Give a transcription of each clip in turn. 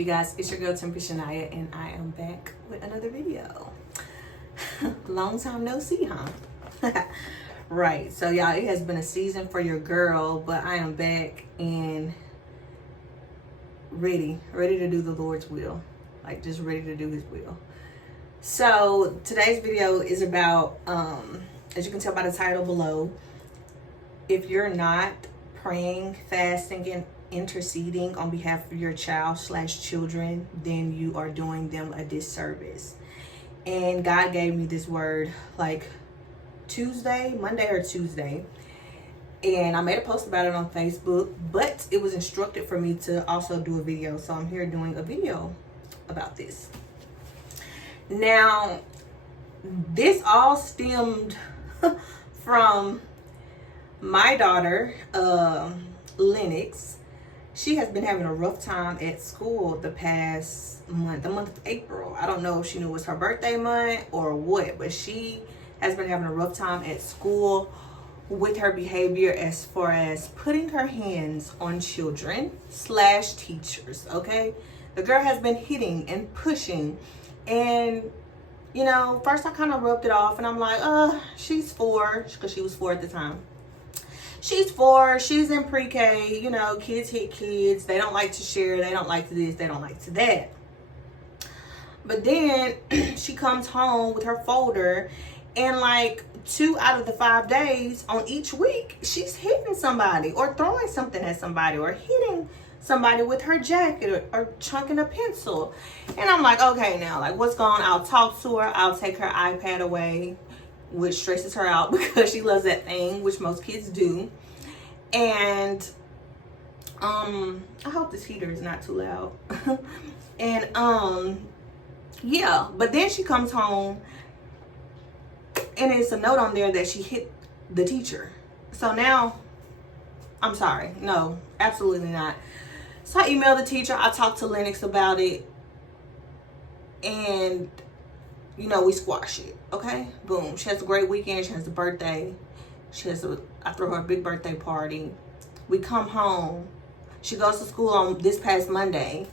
you guys? It's your girl Shania, and I am back with another video. Long time no see, huh? Right, so y'all, it has been a season for your girl, but I am back and ready to do the Lord's will. Like, just ready to do his will. So today's video is about, as you can tell by the title below, if you're not praying, fasting, and interceding on behalf of your child/children, then you are doing them a disservice. And God gave me this word like Monday or Tuesday, and I made a post about it on Facebook, but it was instructed for me to also do a video, so I'm here doing a video about this. Now, this all stemmed from my daughter, Lennox. She has been having a rough time at school the past month, the month of April. I don't know if she knew it was her birthday month or what, but she has been having a rough time at school with her behavior as far as putting her hands on children/teachers, okay? The girl has been hitting and pushing, and you know, first I kind of rubbed it off and I'm like, she's 4, because she was 4 at the time. She's 4, she's in pre-K, you know, kids hit kids. They don't like to share, they don't like to this, they don't like to that. But then she comes home with her folder, and like 2 out of the 5 days on each week, she's hitting somebody or throwing something at somebody or hitting somebody with her jacket or chunking a pencil. And I'm like, okay, now, like, what's going on? I'll talk to her, I'll take her iPad away, which stresses her out because she loves that thing, which most kids do. And I hope this heater is not too loud. And yeah, but then she comes home and it's a note on there that she hit the teacher. So now, I'm sorry, no, absolutely not. So I emailed the teacher, I talked to Lennox about it, and you know, we squash it, okay? Boom. She has a great weekend. She has a birthday. I throw her a big birthday party. We come home. She goes to school on this past Monday,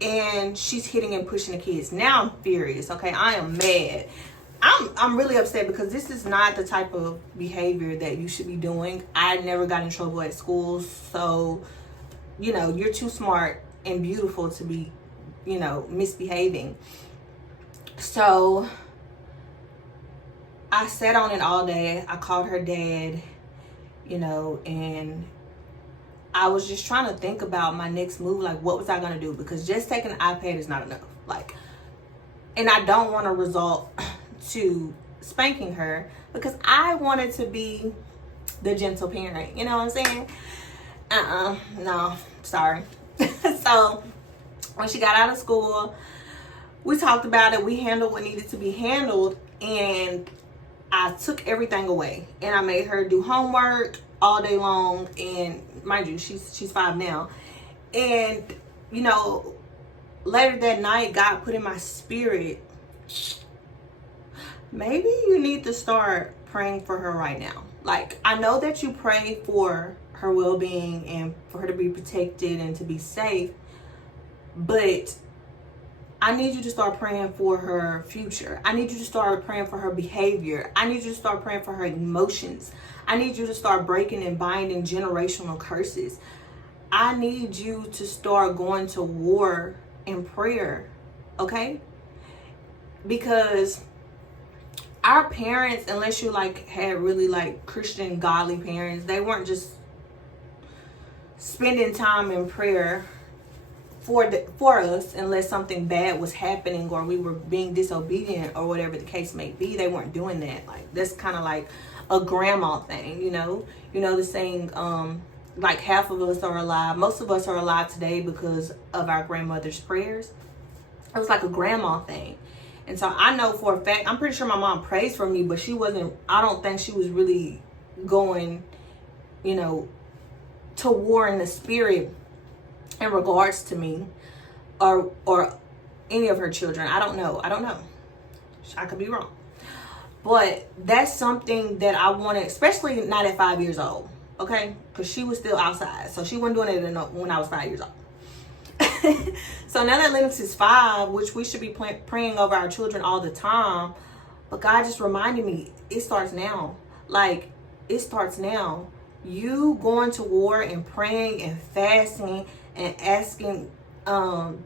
and she's hitting and pushing the kids. Now I'm furious, okay? I am mad. I'm really upset because this is not the type of behavior that you should be doing. I never got in trouble at school, so, you know, you're too smart and beautiful to be, you know, misbehaving. So I sat on it all day. I called her dad, you know, and I was just trying to think about my next move. Like, what was I going to do? Because just taking an iPad is not enough. Like, and I don't want to resort to spanking her because I wanted to be the gentle parent. You know what I'm saying? No, sorry. So when she got out of school, we talked about it. We handled what needed to be handled, and I took everything away. And I made her do homework all day long. And mind you, she's 5 now. And you know, later that night, God put in my spirit, maybe you need to start praying for her right now. Like, I know that you pray for her well-being and for her to be protected and to be safe, but I need you to start praying for her future. I need you to start praying for her behavior. I need you to start praying for her emotions. I need you to start breaking and binding generational curses. I need you to start going to war in prayer, okay? Because our parents, unless you like had really like Christian godly parents, they weren't just spending time in prayer for us unless something bad was happening or we were being disobedient or whatever the case may be. They weren't doing that. Like, that's kind of like a grandma thing, you know the saying, like, half of us are alive, most of us are alive today because of our grandmother's prayers. It was like a grandma thing. And so I know for a fact, I'm pretty sure my mom prays for me, but I don't think she was really going, you know, to war in the spirit in regards to me or any of her children. I don't know. I could be wrong. But that's something that I wanted, especially not at 5 years old, okay? Because she was still outside. So she wasn't doing it when I was 5 years old. So now that Lennox is 5, which we should be praying over our children all the time, but God just reminded me, it starts now. Like, it starts now. You going to war and praying and fasting and asking God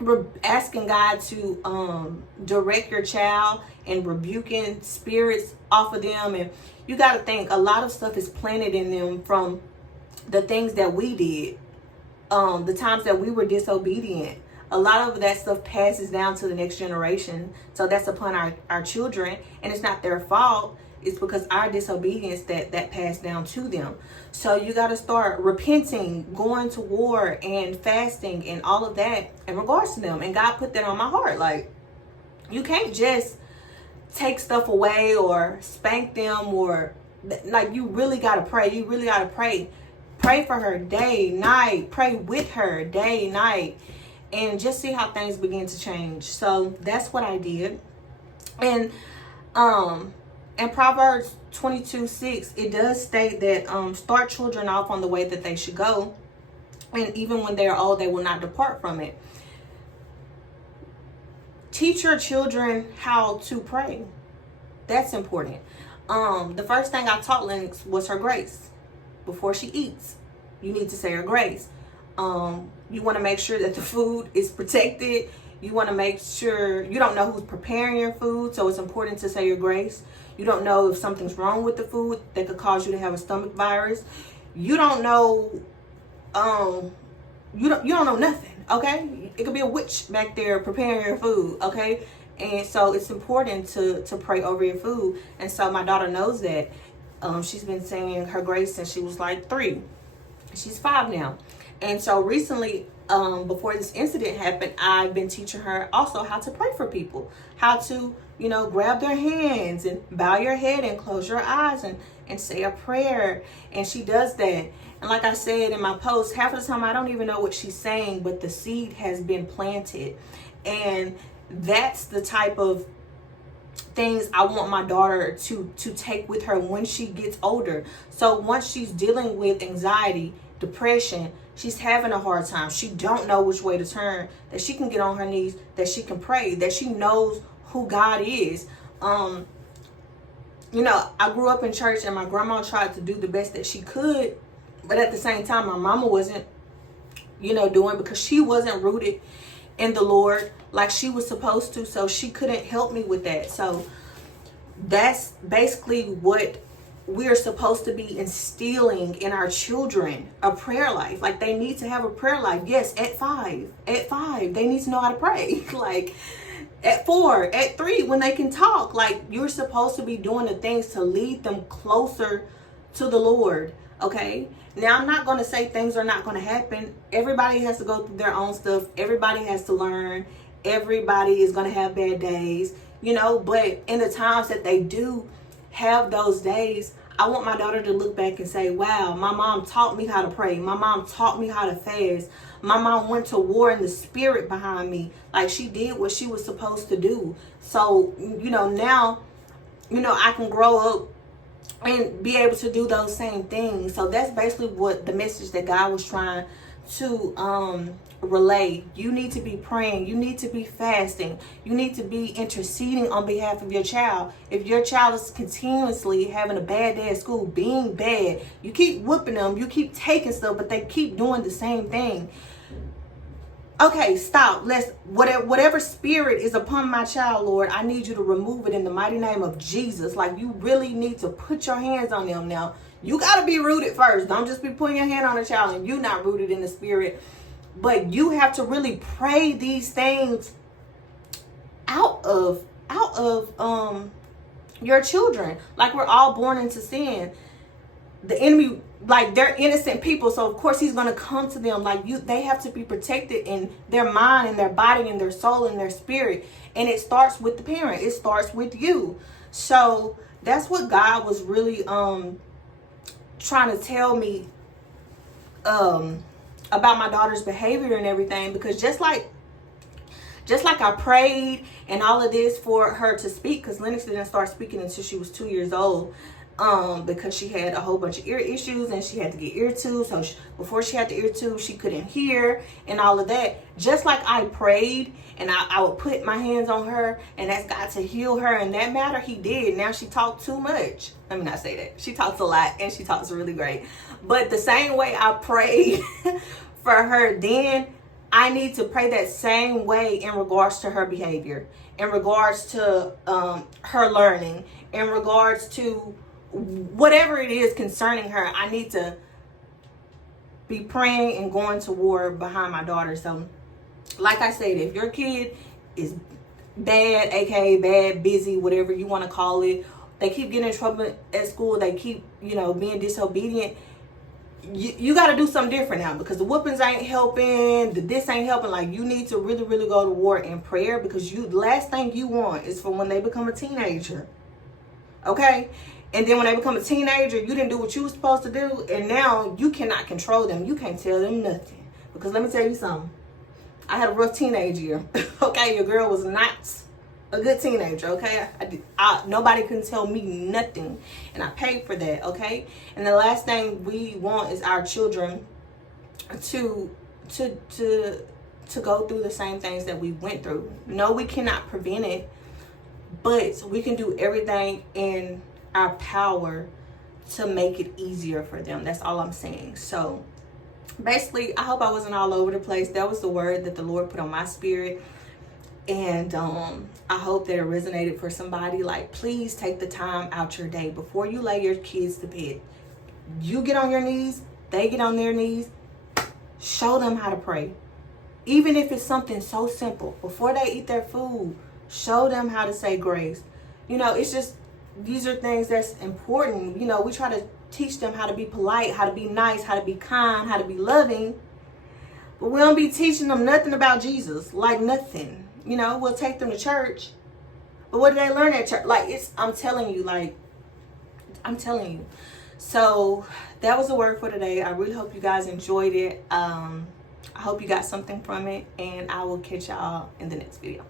to direct your child and rebuking spirits off of them. And you got to think, a lot of stuff is planted in them from the things that we did, the times that we were disobedient. A lot of that stuff passes down to the next generation. So that's upon our children, and it's not their fault. It's because our disobedience that passed down to them. So you got to start repenting, going to war and fasting and all of that in regards to them. And God put that on my heart. Like, you can't just take stuff away or spank them, or like, you really got to pray. You really got to pray. Pray for her day, night. Pray with her day, night. And just see how things begin to change. So that's what I did. And in Proverbs 22:6, it does state that start children off on the way that they should go, and even when they are old, they will not depart from it. Teach your children how to pray. That's important. The first thing I taught Lennox was her grace. Before she eats, you need to say her grace. You want to make sure that the food is protected. You want to make sure, you don't know who's preparing your food, so it's important to say your grace. You don't know if something's wrong with the food that could cause you to have a stomach virus. You don't know, you don't know nothing, okay? It could be a witch back there preparing your food, okay? And so it's important to pray over your food. And so my daughter knows that. She's been saying her grace since she was like 3. She's 5 now. And so recently, before this incident happened, I've been teaching her also how to pray for people, how to, grab their hands and bow your head and close your eyes and say a prayer. And she does that. And like I said in my post, half of the time I don't even know what she's saying, but the seed has been planted. And that's the type of things I want my daughter to take with her when she gets older. So once she's dealing with anxiety, depression, she's having a hard time, she don't know which way to turn, that she can get on her knees, that she can pray, that she knows who God is. I grew up in church, and my grandma tried to do the best that she could, but at the same time, my mama wasn't, doing, because she wasn't rooted in the Lord like she was supposed to, so she couldn't help me with that. So that's basically what we're supposed to be instilling in our children, a prayer life. Like, they need to have a prayer life. Yes, at 5, they need to know how to pray. Like, at 4, at 3, when they can talk. Like, you're supposed to be doing the things to lead them closer to the Lord, okay? Now, I'm not going to say things are not going to happen. Everybody has to go through their own stuff. Everybody has to learn. Everybody is going to have bad days, but in the times that they do have those days, I want my daughter to look back and say, wow, my mom taught me how to pray. My mom taught me how to fast. My mom went to war in the spirit behind me. Like, she did what she was supposed to do. So, now, I can grow up and be able to do those same things. So that's basically what the message that God was trying to relay. You need to be praying. You need to be fasting. You need to be interceding on behalf of your child. If your child is continuously having a bad day at school, being bad, you keep whooping them, you keep taking stuff, but they keep doing the same thing. Okay, stop. Whatever spirit is upon my child, Lord, I need you to remove it in the mighty name of Jesus. Like, you really need to put your hands on them now. You got to be rooted first. Don't just be putting your hand on a child and you not rooted in the spirit. But you have to really pray these things out of your children. Like, we're all born into sin. The enemy, like, they're innocent people, so of course he's going to come to them. Like, they have to be protected in their mind and their body and their soul and their spirit. And it starts with the parent. It starts with you. So that's what God was really trying to tell me about my daughter's behavior and everything. Because just like I prayed and all of this for her to speak, because Lennox didn't start speaking until she was 2 years old. because she had a whole bunch of ear issues and she had to get ear tubes. So before she had the ear tubes, she couldn't hear and all of that. Just like I prayed and I would put my hands on her and ask God to heal her in that matter, he did. Now she talked too much. Let me not say that. She talks a lot and she talks really great. But the same way I prayed for her then, I need to pray that same way in regards to her behavior, in regards to her learning, in regards to whatever it is concerning her. I need to be praying and going to war behind my daughter. So like I said, if your kid is bad, aka bad, busy, whatever you want to call it, they keep getting in trouble at school, they keep, being disobedient, you got to do something different now, because the whoopings ain't helping, this ain't helping. Like, you need to really, really go to war in prayer, because the last thing you want is for when they become a teenager. Okay? And then when they become a teenager, you didn't do what you were supposed to do, and now you cannot control them. You can't tell them nothing. Because let me tell you something. I had a rough teenage year. Okay? Your girl was not a good teenager. Okay? Nobody can tell me nothing. And I paid for that. Okay? And the last thing we want is our children to go through the same things that we went through. No, we cannot prevent it. But we can do everything in our power to make it easier for them. That's all I'm saying. So basically, I hope I wasn't all over the place. That was the word that the Lord put on my spirit. And I hope that it resonated for somebody. Like, please take the time out your day before you lay your kids to bed. You get on your knees, they get on their knees. Show them how to pray. Even if it's something so simple. Before they eat their food, show them how to say grace. It's just, these are things that's important. We try to teach them how to be polite, how to be nice, how to be kind, how to be loving. But we don't be teaching them nothing about Jesus. Like, nothing. We'll take them to church. But what do they learn at church? I'm telling you. So that was the word for today. I really hope you guys enjoyed it. I hope you got something from it. And I will catch y'all in the next video.